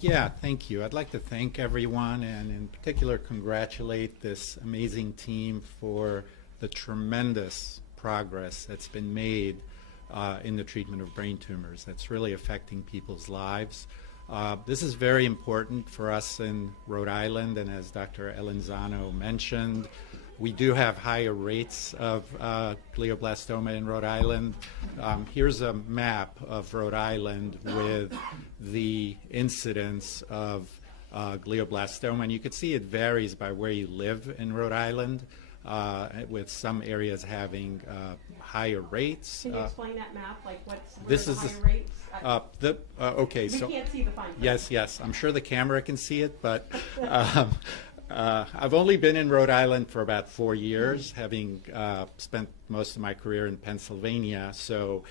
Yeah, thank you. I'd like to thank everyone and in particular congratulate this amazing team for the tremendous progress that's been made in the treatment of brain tumors that's really affecting people's lives. This is very important for us in Rhode Island, and as Dr. Elinzano mentioned, we do have higher rates of glioblastoma in Rhode Island. Here's a map of Rhode Island with the incidence of glioblastoma, and you can see it varies by where you live in Rhode Island, with some areas having higher rates. Can you explain that map? Like what's this the is higher rates? Okay, we so can't see the fine print. yes, I'm sure the camera can see it, but I've only been in Rhode Island for about 4 years, having spent most of my career in Pennsylvania. So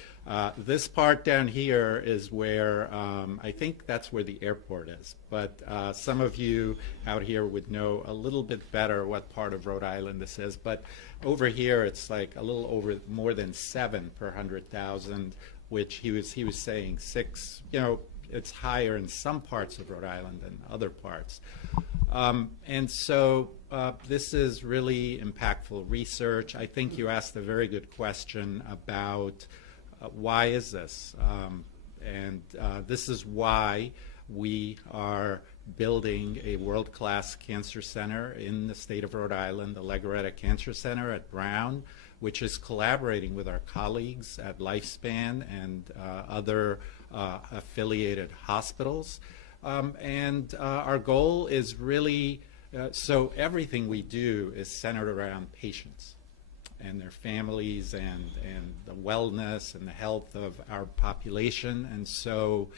this part down here is where I think that's where the airport is. But some of you out here would know a little bit better what part of Rhode Island this is. But over here, it's like a little over more than 7 per 100,000, which he was saying 6. You know, it's higher in some parts of Rhode Island than other parts. And so this is really impactful research. I think you asked a very good question about why is this? And this is why we are building a world-class cancer center in the state of Rhode Island, the Legorreta Cancer Center at Brown, which is collaborating with our colleagues at Lifespan and other affiliated hospitals. And our goal is really, so everything we do is centered around patients and their families and the wellness and the health of our population. And so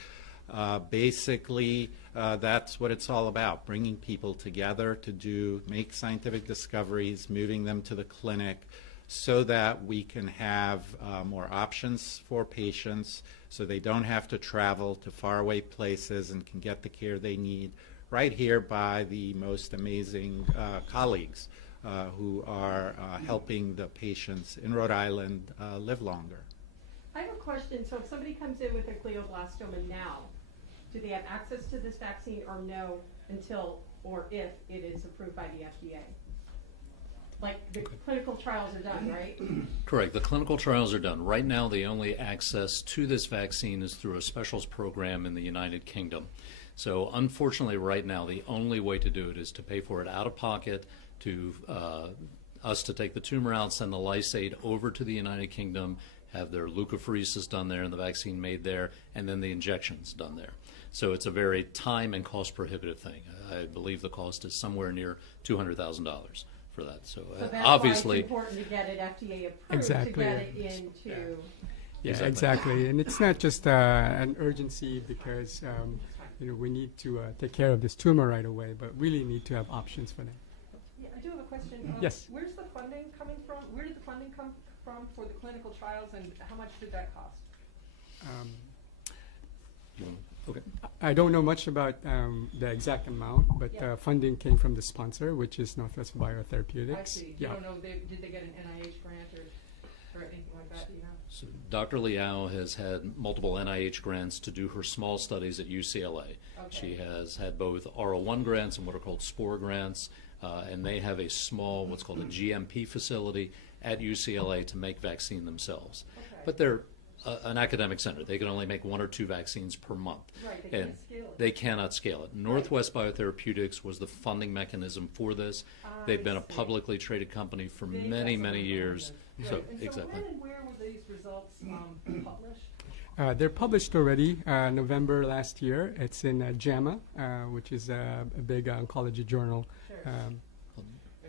basically that's what it's all about, bringing people together to make scientific discoveries, moving them to the clinic so that we can have more options for patients, so they don't have to travel to faraway places and can get the care they need right here by the most amazing colleagues who are helping the patients in Rhode Island live longer. I have a question. So if somebody comes in with a glioblastoma now, do they have access to this vaccine or no until or if it is approved by the FDA? Like the clinical trials are done, right? Correct. The clinical trials are done. Right now, the only access to this vaccine is through a specials program in the United Kingdom. So unfortunately, right now, the only way to do it is to pay for it out of pocket, to us to take the tumor out, send the lysate over to the United Kingdom, have their leukapheresis done there and the vaccine made there, and then the injections done there. So it's a very time and cost prohibitive thing. I believe the cost is somewhere near $200,000. For that. So that's obviously why it's important to get it FDA approved Exactly. to get it into. Yeah, exactly. And it's not just an urgency because we need to take care of this tumor right away, but really need to have options for them. Yeah, I do have a question. Yes. Where's the funding coming from? Where did the funding come from for the clinical trials, and how much did that cost? Okay. I don't know much about the exact amount, but funding came from the sponsor, which is Northwest Biotherapeutics. I see. You don't know, did they get an NIH grant or anything like that, do you know? So Dr. Liao has had multiple NIH grants to do her small studies at UCLA. Okay. She has had both R01 grants and what are called SPORE grants, and they have a small, what's called a GMP facility at UCLA to make vaccine themselves. Okay. But they're an academic center. They can only make 1 or 2 vaccines per month. Right, they and can't scale it. they cannot scale it. Northwest Biotherapeutics was the funding mechanism for this. They've been a publicly traded company for many, many years. Right. So And exactly. when and where were these results published? They're published already November last year. It's in JAMA, which is a big oncology journal. Sure.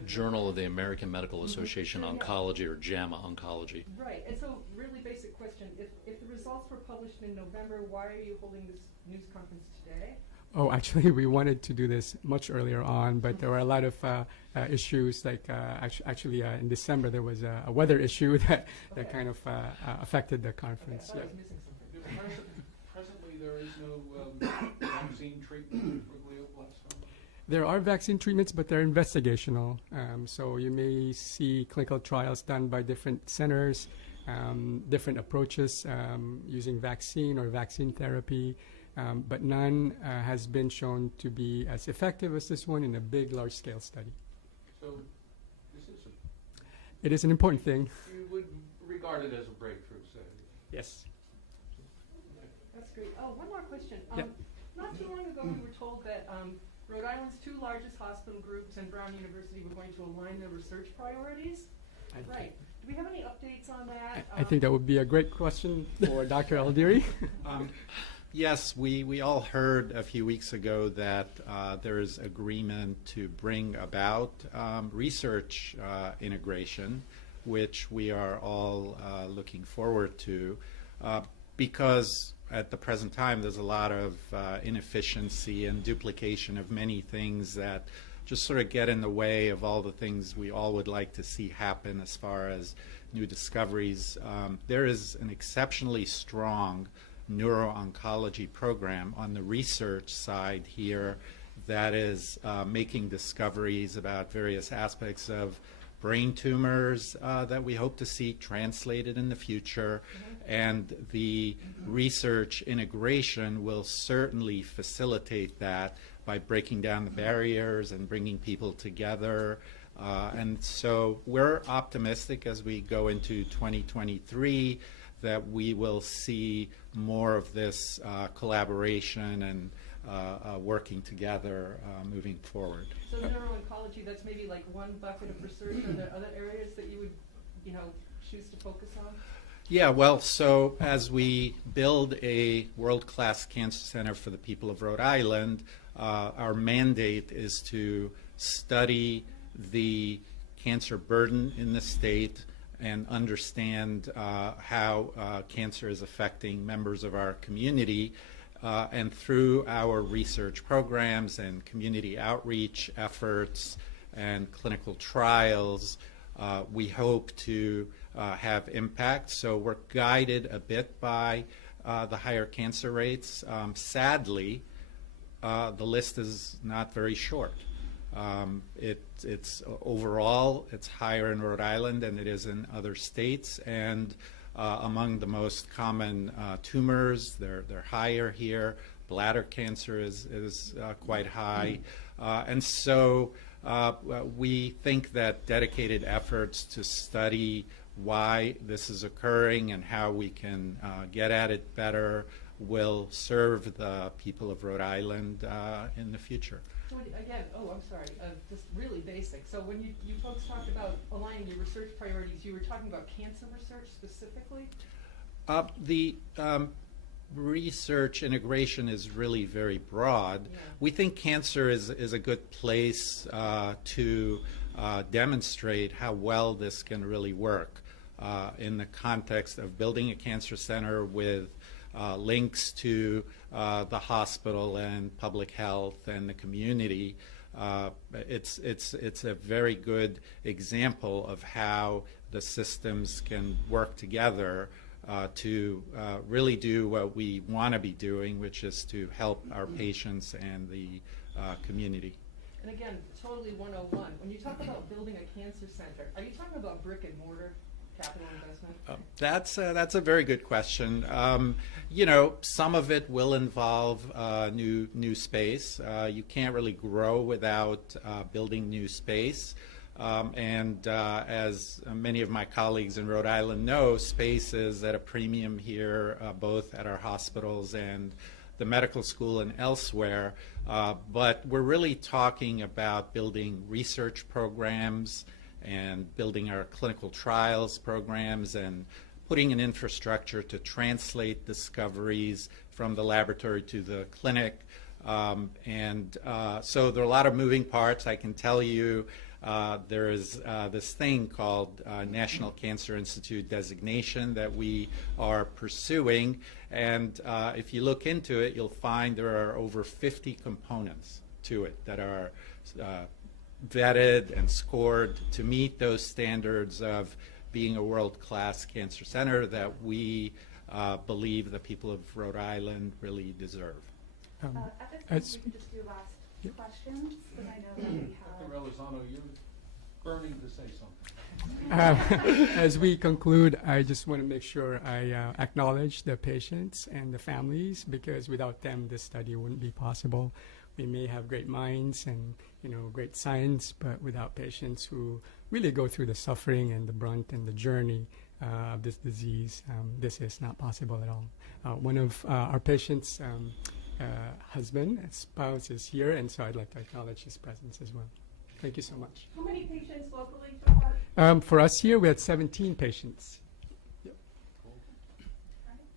Journal of the American Medical Association Oncology, or JAMA Oncology. Right, and so really basic question, if the results were published in November, why are you holding this news conference today? Oh, actually, we wanted to do this much earlier on, but there were a lot of issues. Like actually, in December, there was a weather issue that kind of affected the conference. Okay, I thought I was missing something. Presently, there is no vaccine treatment for glioblastoma. There are vaccine treatments, but they're investigational. So you may see clinical trials done by different centers, different approaches using vaccine or vaccine therapy. but none has been shown to be as effective as this one in a big, large-scale study. So this is, It is an important thing. you would regard it as a breakthrough, say? Yes. That's great. Oh, one more question. Yeah. Not too long ago, we were told that Rhode Island's two largest hospital groups and Brown University were going to align their research priorities. Right. Do we have any updates on that? I think that would be a great question for Dr. El-Deiry. Yes, we all heard a few weeks ago that there is agreement to bring about research integration, which we are all looking forward to, because at the present time there's a lot of inefficiency and duplication of many things that just sort of get in the way of all the things we all would like to see happen as far as new discoveries. There is an exceptionally strong neuro-oncology program on the research side here that is making discoveries about various aspects of brain tumors that we hope to see translated in the future. And the research integration will certainly facilitate that by breaking down the barriers and bringing people together. And so we're optimistic as we go into 2023 that we will see more of this collaboration and working together moving forward. So neuro-oncology, that's maybe like one bucket of research. Are there other areas that you would, choose to focus on? Yeah, well, so as we build a world-class cancer center for the people of Rhode Island, our mandate is to study the cancer burden in the state and understand how cancer is affecting members of our community. And through our research programs and community outreach efforts and clinical trials, we hope to have impact. So we're guided a bit by the higher cancer rates. Sadly, the list is not very short. It's overall, it's higher in Rhode Island than it is in other states, and among the most common tumors, they're higher here. Bladder cancer is quite high, and so we think that dedicated efforts to study why this is occurring and how we can get at it better will serve the people of Rhode Island in the future. So again, I'm sorry, just really basic. So when you folks talked about aligning your research priorities, you were talking about cancer research specifically? The research integration is really very broad. Yeah. We think cancer is a good place to demonstrate how well this can really work in the context of building a cancer center with links to the hospital and public health and the community. It's a very good example of how the systems can work together to really do what we want to be doing, which is to help our patients and the community. And again, totally 101. When you talk about building a cancer center, are you talking about brick and mortar capital investment? That's a very good question. Some of it will involve new space. You can't really grow without building new space. And as many of my colleagues in Rhode Island know, space is at a premium here, both at our hospitals and the medical school and elsewhere. But we're really talking about building research programs and building our clinical trials programs and putting an infrastructure to translate discoveries from the laboratory to the clinic. So there are a lot of moving parts. I can tell you there is this thing called National Cancer Institute designation that we are pursuing. And if you look into it, you'll find there are over 50 components to it that are vetted and scored to meet those standards of being a world-class cancer center that we believe the people of Rhode Island really deserve. At this point, we can just do last questions, because I know that we have. Dr. Elinzano, burning to say something. As we conclude, I just want to make sure I acknowledge the patients and the families, because without them, this study wouldn't be possible. We may have great minds and great science, but without patients who really go through the suffering and the brunt and the journey of this disease, this is not possible at all. One of our patients' husband and spouse is here, and so I'd like to acknowledge his presence as well. Thank you so much. How many patients locally took part? For us here, we had 17 patients.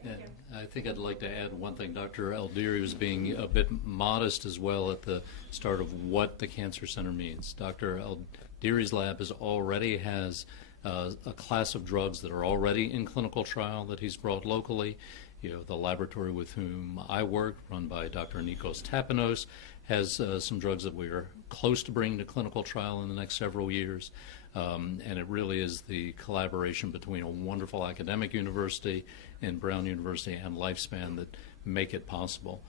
Yeah, I think I'd like to add one thing. Dr. El-Deiry was being a bit modest as well at the start of what the Cancer Center means. Dr. El-Deiry's lab already has a class of drugs that are already in clinical trial that he's brought locally. The laboratory with whom I work, run by Dr. Nikos Tapanos, has some drugs that we are close to bringing to clinical trial in the next several years. And it really is the collaboration between a wonderful academic university and Brown University and Lifespan that make it possible.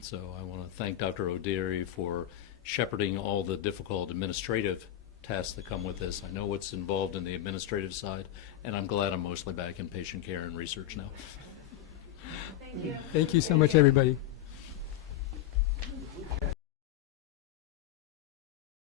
So I want to thank Dr. El-Deiry for shepherding all the difficult administrative tasks that come with this. I know what's involved in the administrative side, and I'm glad I'm mostly back in patient care and research now. Thank you. Thank you so much, everybody.